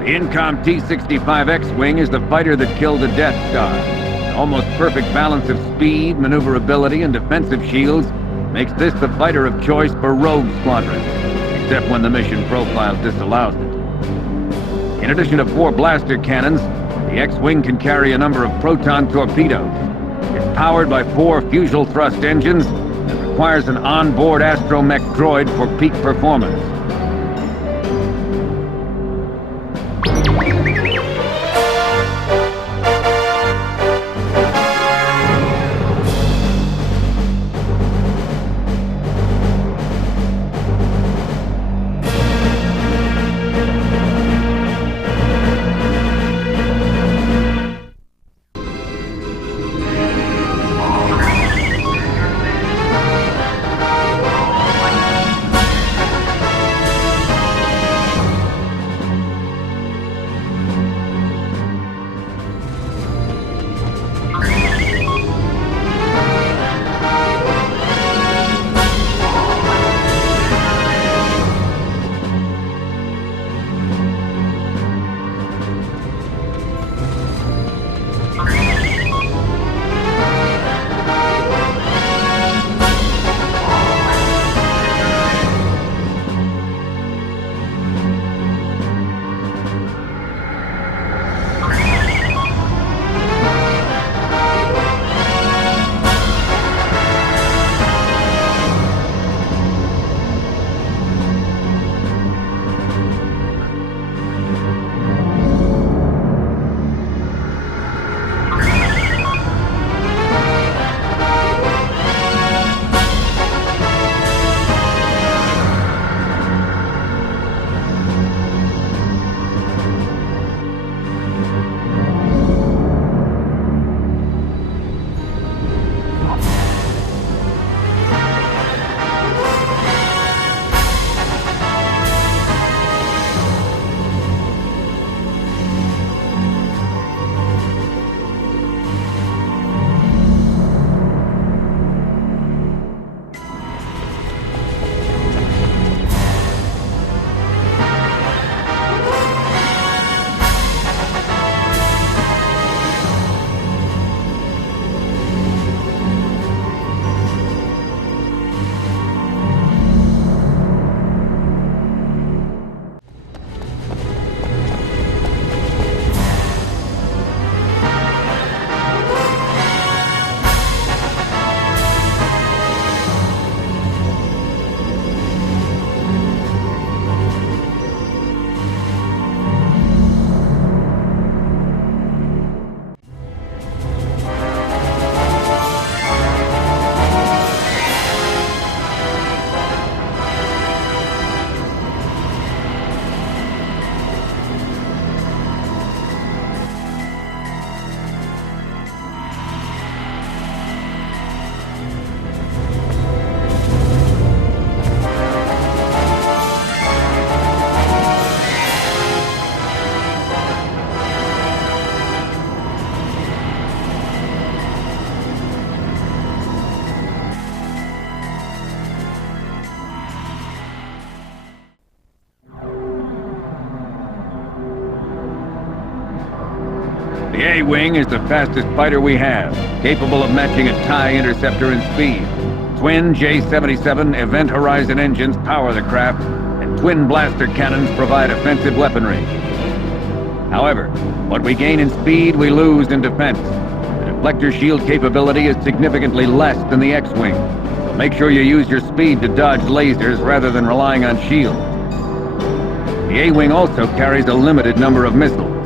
The Incom T-65 X-Wing is the fighter that killed the Death Star. An almost perfect balance of speed, maneuverability, and defensive shields makes this the fighter of choice for Rogue Squadron, except when the mission profile disallows it. In addition to 4 blaster cannons, the X-Wing can carry a number of proton torpedoes. It's powered by 4 fusible thrust engines and requires an onboard astromech droid for peak performance. The A-Wing is the fastest fighter we have, capable of matching a TIE Interceptor in speed. Twin J-77 Event Horizon engines power the craft, and twin blaster cannons provide offensive weaponry. However, what we gain in speed, we lose in defense. The deflector shield capability is significantly less than the X-Wing, so make sure you use your speed to dodge lasers rather than relying on shields. The A-Wing also carries a limited number of missiles.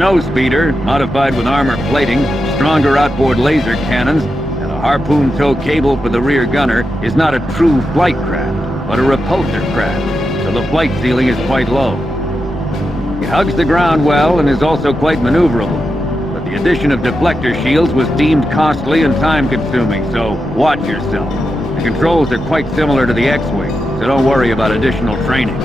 snowspeeder, modified with armor plating, stronger outboard laser cannons, and a harpoon tow cable for the rear gunner, is not a true flight craft, but a repulsor craft, so the flight ceiling is quite low. It hugs the ground well and is also quite maneuverable, but the addition of deflector shields was deemed costly and time-consuming, so watch yourself. The controls are quite similar to the X-Wing, so don't worry about additional training.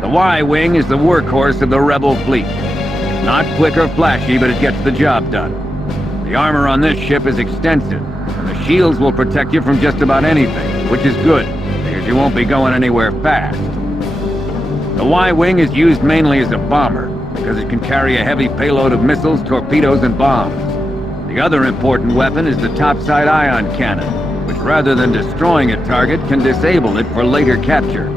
The Y-Wing is the workhorse of the Rebel fleet. It's not quick or flashy, but it gets the job done. The armor on this ship is extensive, and the shields will protect you from just about anything, which is good, because you won't be going anywhere fast. The Y-Wing is used mainly as a bomber, because it can carry a heavy payload of missiles, torpedoes, and bombs. The other important weapon is the topside ion cannon, which rather than destroying a target, can disable it for later capture.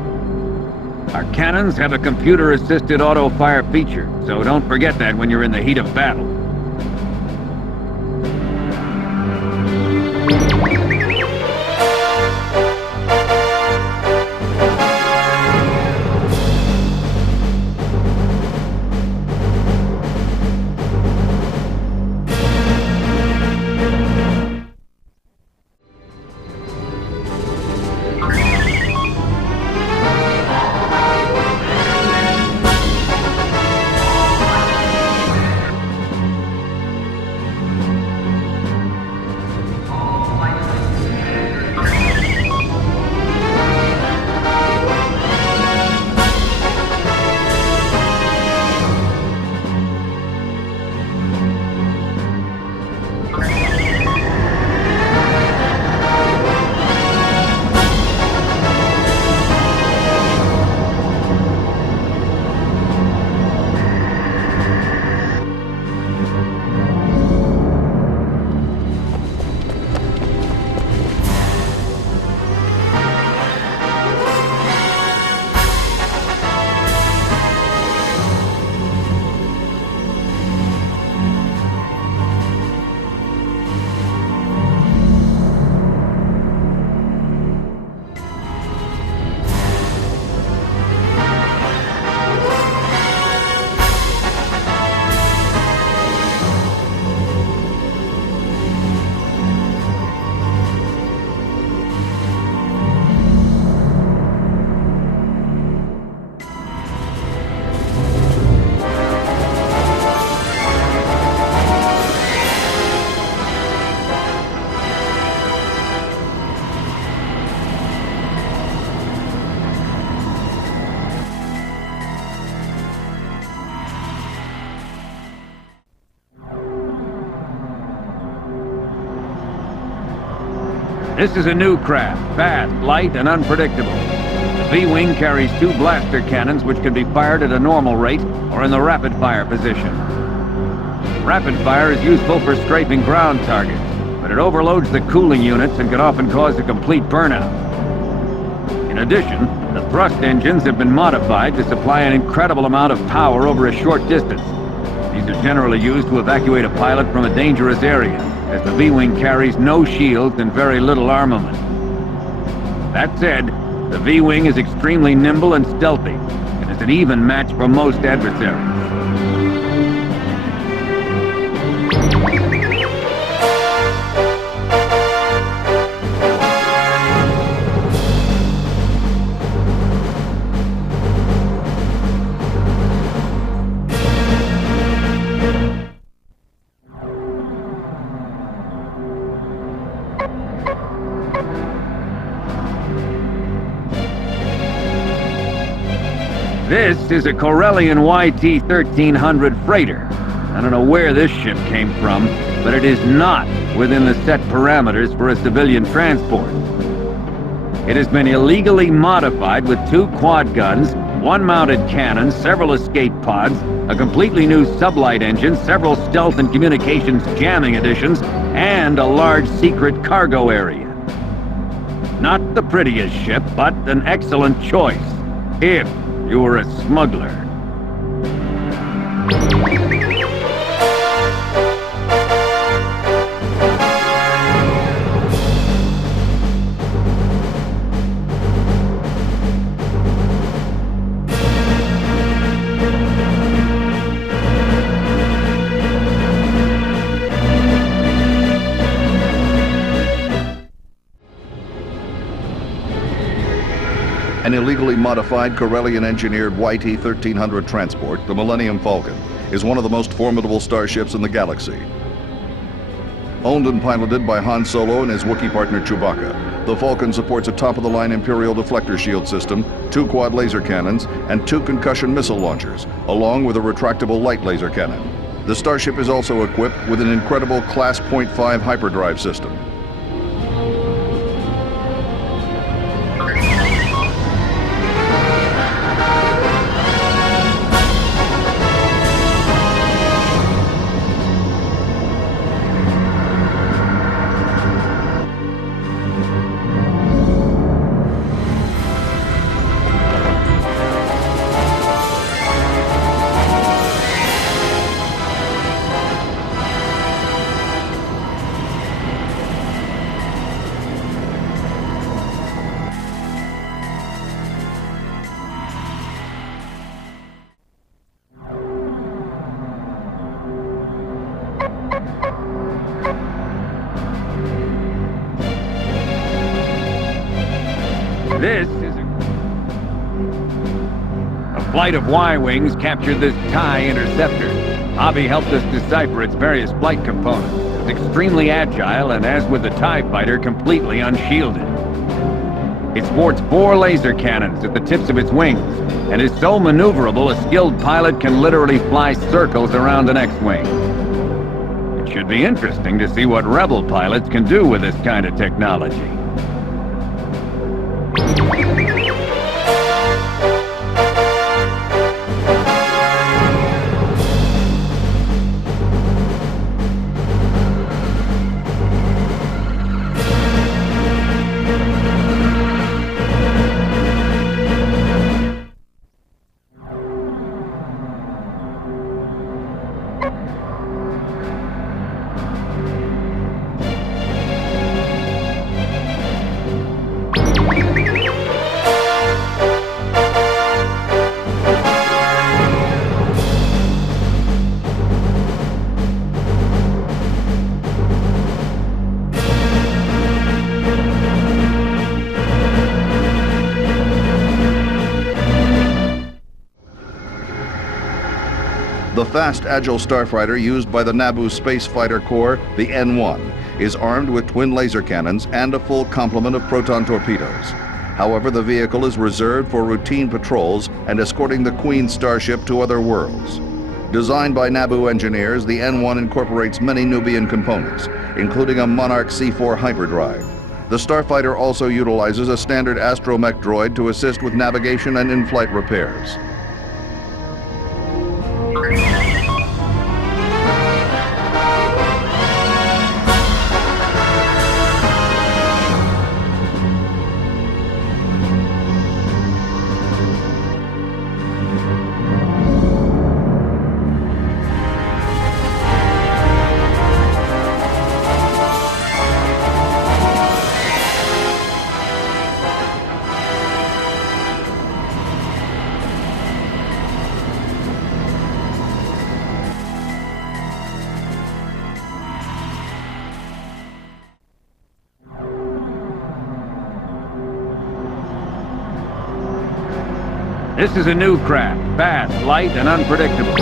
Our cannons have a computer-assisted auto-fire feature, so don't forget that when you're in the heat of battle. This is a new craft, fast, light, and unpredictable. The V-Wing carries 2 blaster cannons which can be fired at a normal rate or in the rapid-fire position. Rapid fire is useful for strafing ground targets, but it overloads the cooling units and can often cause a complete burnout. In addition, the thrust engines have been modified to supply an incredible amount of power over a short distance. These are generally used to evacuate a pilot from a dangerous area, as the V-Wing carries no shields and very little armament. That said, the V-Wing is extremely nimble and stealthy, and is an even match for most adversaries. This is a Corellian YT-1300 freighter. I don't know where this ship came from, but it is not within the set parameters for a civilian transport. It has been illegally modified with 2 quad guns, 1 mounted cannon, several escape pods, a completely new sublight engine, several stealth and communications jamming additions, and a large secret cargo area. Not the prettiest ship, but an excellent choice, if you were a smuggler. An illegally modified Corellian-engineered YT-1300 transport, the Millennium Falcon, is one of the most formidable starships in the galaxy. Owned and piloted by Han Solo and his Wookiee partner Chewbacca, the Falcon supports a top-of-the-line Imperial deflector shield system, 2 quad laser cannons, and 2 concussion missile launchers, along with a retractable light laser cannon. The starship is also equipped with an incredible Class .5 hyperdrive system. This is a flight of Y-Wings captured this TIE Interceptor. Avi helped us decipher its various flight components. It's extremely agile and, as with the TIE Fighter, completely unshielded. It sports 4 laser cannons at the tips of its wings and is so maneuverable a skilled pilot can literally fly circles around an X-Wing. It should be interesting to see what Rebel pilots can do with this kind of technology. The fast, agile starfighter used by the Naboo Space Fighter Corps, the N-1, is armed with twin laser cannons and a full complement of proton torpedoes. However, the vehicle is reserved for routine patrols and escorting the Queen starship to other worlds. Designed by Naboo engineers, the N-1 incorporates many Nubian components, including a Monarch C4 hyperdrive. The Starfighter also utilizes a standard astromech droid to assist with navigation and in-flight repairs. This is a new craft, fast, light, and unpredictable.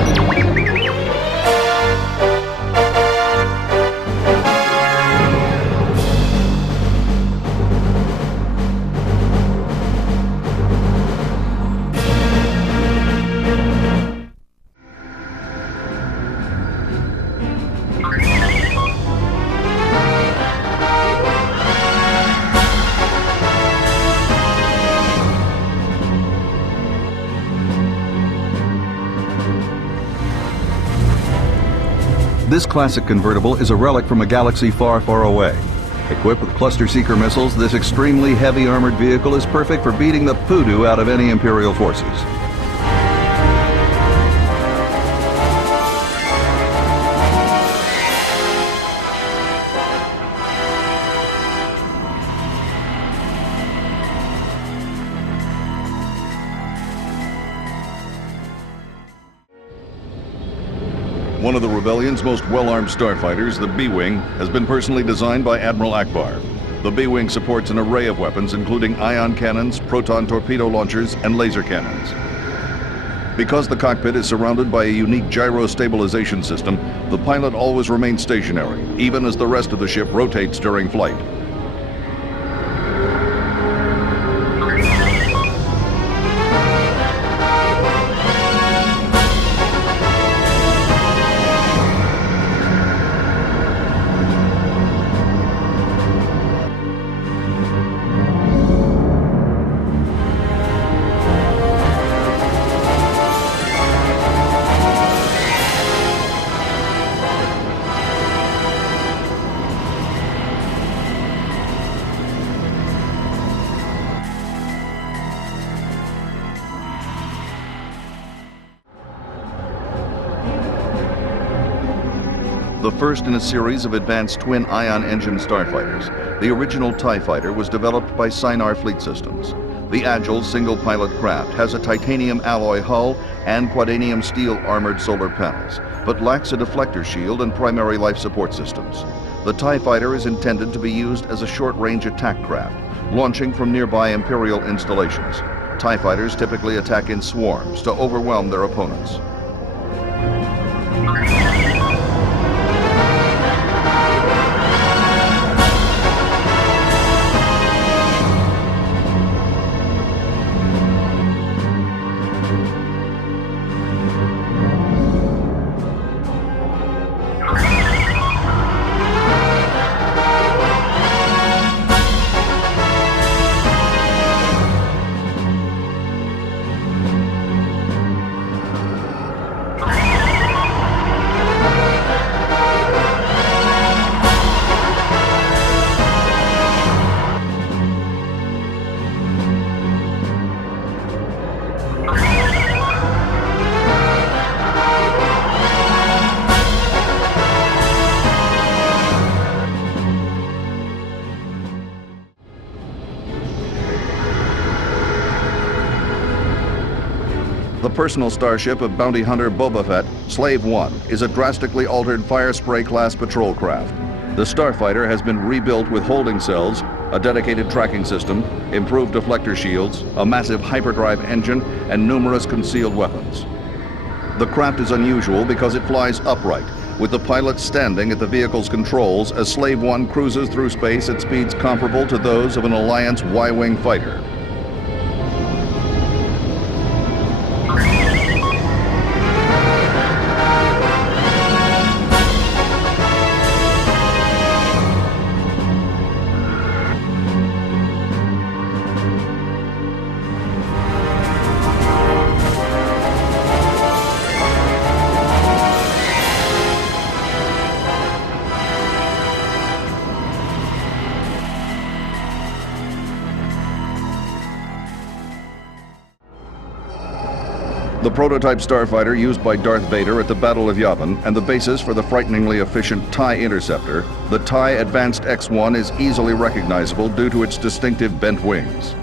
This classic convertible is a relic from a galaxy far, far away. Equipped with cluster seeker missiles, this extremely heavy armored vehicle is perfect for beating the poodoo out of any Imperial forces. One of the Rebellion's most well-armed starfighters, the B-Wing, has been personally designed by Admiral Akbar. The B-Wing supports an array of weapons, including ion cannons, proton torpedo launchers, and laser cannons. Because the cockpit is surrounded by a unique gyro stabilization system, the pilot always remains stationary, even as the rest of the ship rotates during flight. The first in a series of advanced twin ion engine starfighters, the original TIE Fighter was developed by Sinar Fleet Systems. The agile single-pilot craft has a titanium alloy hull and quadanium steel armored solar panels, but lacks a deflector shield and primary life support systems. The TIE Fighter is intended to be used as a short-range attack craft, launching from nearby Imperial installations. TIE Fighters typically attack in swarms to overwhelm their opponents. The personal starship of bounty hunter Boba Fett, Slave One, is a drastically altered Fire Spray-class patrol craft. The Starfighter has been rebuilt with holding cells, a dedicated tracking system, improved deflector shields, a massive hyperdrive engine, and numerous concealed weapons. The craft is unusual because it flies upright, with the pilot standing at the vehicle's controls as Slave One cruises through space at speeds comparable to those of an Alliance Y-wing fighter. The prototype starfighter used by Darth Vader at the Battle of Yavin and the basis for the frighteningly efficient TIE Interceptor, the TIE Advanced X-1 is easily recognizable due to its distinctive bent wings.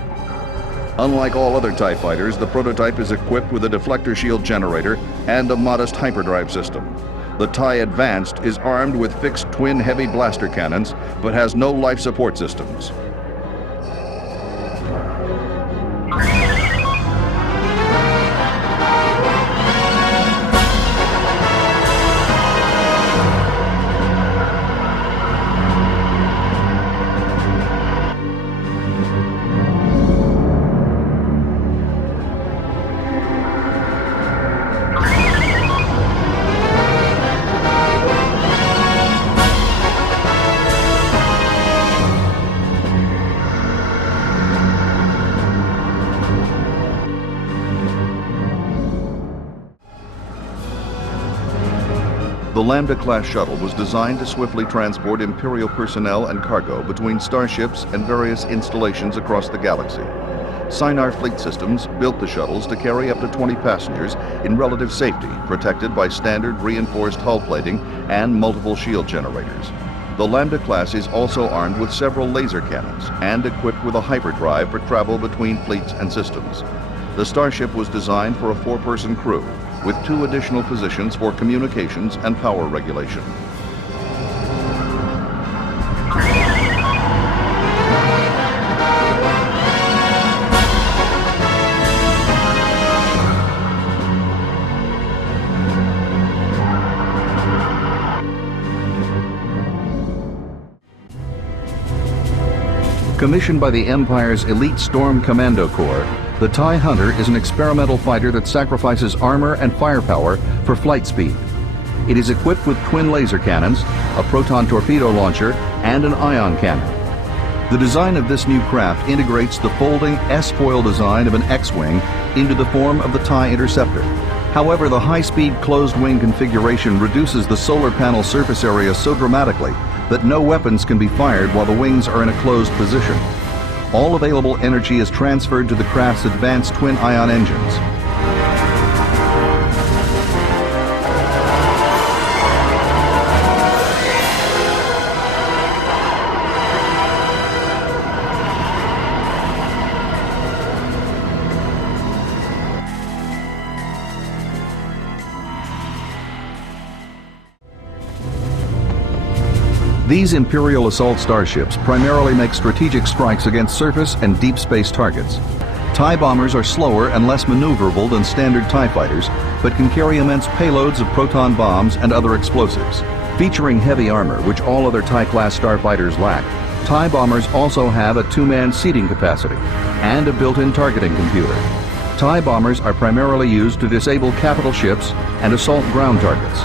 Unlike all other TIE fighters, the prototype is equipped with a deflector shield generator and a modest hyperdrive system. The TIE Advanced is armed with fixed twin heavy blaster cannons, but has no life support systems. The Lambda-class shuttle was designed to swiftly transport Imperial personnel and cargo between starships and various installations across the galaxy. Sinar Fleet Systems built the shuttles to carry up to 20 passengers in relative safety, protected by standard reinforced hull plating and multiple shield generators. The Lambda class is also armed with several laser cannons and equipped with a hyperdrive for travel between fleets and systems. The starship was designed for a 4-person crew, with 2 additional positions for communications and power regulation. Commissioned by the Empire's elite Storm Commando Corps, the TIE Hunter is an experimental fighter that sacrifices armor and firepower for flight speed. It is equipped with twin laser cannons, a proton torpedo launcher, and an ion cannon. The design of this new craft integrates the folding S-foil design of an X-wing into the form of the TIE Interceptor. However, the high-speed closed-wing configuration reduces the solar panel surface area so dramatically that no weapons can be fired while the wings are in a closed position. All available energy is transferred to the craft's advanced twin-ion engines. These Imperial assault starships primarily make strategic strikes against surface and deep space targets. TIE bombers are slower and less maneuverable than standard TIE fighters, but can carry immense payloads of proton bombs and other explosives. Featuring heavy armor, which all other TIE-class starfighters lack, TIE bombers also have a 2-man seating capacity and a built-in targeting computer. TIE bombers are primarily used to disable capital ships and assault ground targets.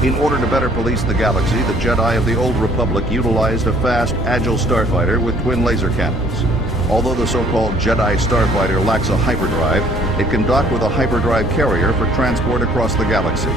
In order to better police the galaxy, the Jedi of the Old Republic utilized a fast, agile starfighter with twin laser cannons. Although the so-called Jedi Starfighter lacks a hyperdrive, it can dock with a hyperdrive carrier for transport across the galaxy.